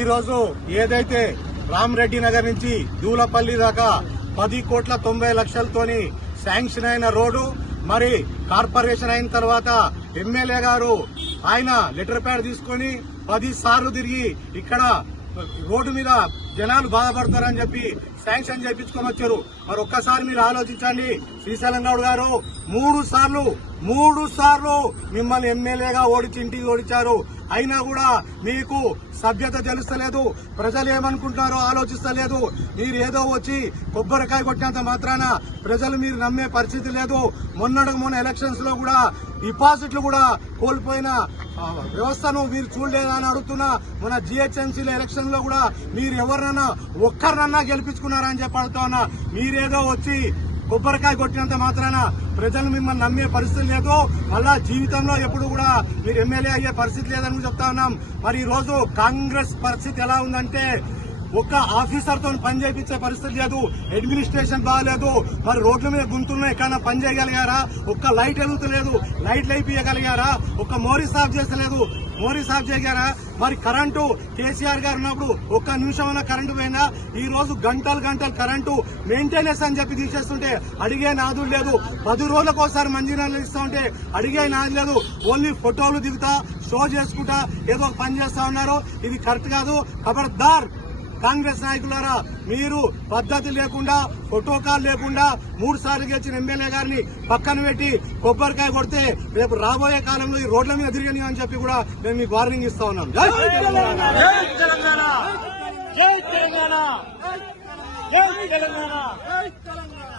ఈ రోజు ఏదైతే రామరెడ్డి నగర్ నుంచి దూలపల్లి దాకా 10,90,00,000తోని శాంక్షన్ అయిన రోడ్డు మరి కార్పొరేషన్ అయిన తర్వాత ఎమ్మెల్యే గారు ఆయన లెటర్ ప్యాడ్ తీసుకుని 10 సార్లు తిరిగి ఇక్కడ రోడ్డు మీద జనాలు బాధపడతారని చెప్పి శాంక్షన్ చేయించుకొని వచ్చారు. మరి ఒక్కసారి మీరు ఆలోచించండి. శ్రీశైలం గౌడ్ గారు మూడు సార్లు మిమ్మల్ని ఎమ్మెల్యేగా ఓడించి ఇంటికి ఓడించారు. అయినా కూడా మీకు సభ్యత తెలుస్తలేదు. ప్రజలు ఏమనుకుంటున్నారో ఆలోచిస్తలేదు. మీరు ఏదో వచ్చి కొబ్బరికాయ కొట్టినంత మాత్రాన ప్రజలు మీరు నమ్మే పరిస్థితి లేదు. మొన్న ఎలక్షన్స్ లో కూడా డిపాజిట్లు కూడా కోల్పోయిన వ్యవస్థను మీరు చూడలేదని అడుగుతున్నా. మన జిహెచ్ఎంసీల ఎలక్షన్ లో కూడా మీరు ఎవరినన్నా ఒక్కరినన్నా గెలిపించుకున్నారా అని చెప్పి అడుగుతా ఉన్నా. మీరేదో వచ్చి కొబ్బరికాయ కొట్టినంత మాత్రాన ప్రజలు మిమ్మల్ని నమ్మే పరిస్థితి లేదు. మళ్ళా జీవితంలో ఎప్పుడు కూడా మీరు ఎమ్మెల్యే అయ్యే పరిస్థితి లేదని చెప్తా ఉన్నాం. మరి ఈ రోజు కాంగ్రెస్ పరిస్థితి ఎలా ఉందంటే ఒక్క ఆఫీసర్ తో పని చేయించే పరిస్థితి లేదు. అడ్మినిస్ట్రేషన్ బాగాలేదు. మరి రోడ్ల మీద గుంతుల్లో ఎక్కడైనా పని చేయగలిగారా? ఒక్క లైట్ వెలుగుతలేదు. లైట్లు అయిపోయగలిగారా? ఒక్క మోరీ సాఫ్ చేస్తలేదు. మోరీ సాఫ్ చేయగారా? మరి కరెంటు కేసీఆర్ గారు ఉన్నప్పుడు ఒక్క నిమిషం కరెంటు పోయినా ఈ రోజు గంటలు కరెంటు మెయింటెనెన్స్ అని చెప్పి తీసేస్తుంటే అడిగే నాదులు లేదు. 10 రోజులకు ఒకసారి మంజూరు ఇస్తా ఉంటే అడిగే నాది లేదు. ఓన్లీ ఫోటోలు దిగుతా షో చేసుకుంటా ఏదో పని చేస్తా ఉన్నారు. ఇది కరెక్ట్ కాదు. ఖబర్దార్ కాంగ్రెస్ నాయకులారా, మీరు పద్ధతి లేకుండా ప్రోటోకాల్ లేకుండా 3 సార్లు గెలిచిన ఎమ్మెల్యే గారిని పక్కన పెట్టి కొబ్బరికాయ కొడితే రేపు రాబోయే కాలంలో ఈ రోడ్ల మీద తిరగని అని చెప్పి కూడా మేము మీకు వార్నింగ్ ఇస్తా ఉన్నాం. జై తెలంగాణ, జై తెలంగాణ, జై తెలంగాణ, జై తెలంగాణ, జై తెలంగాణ.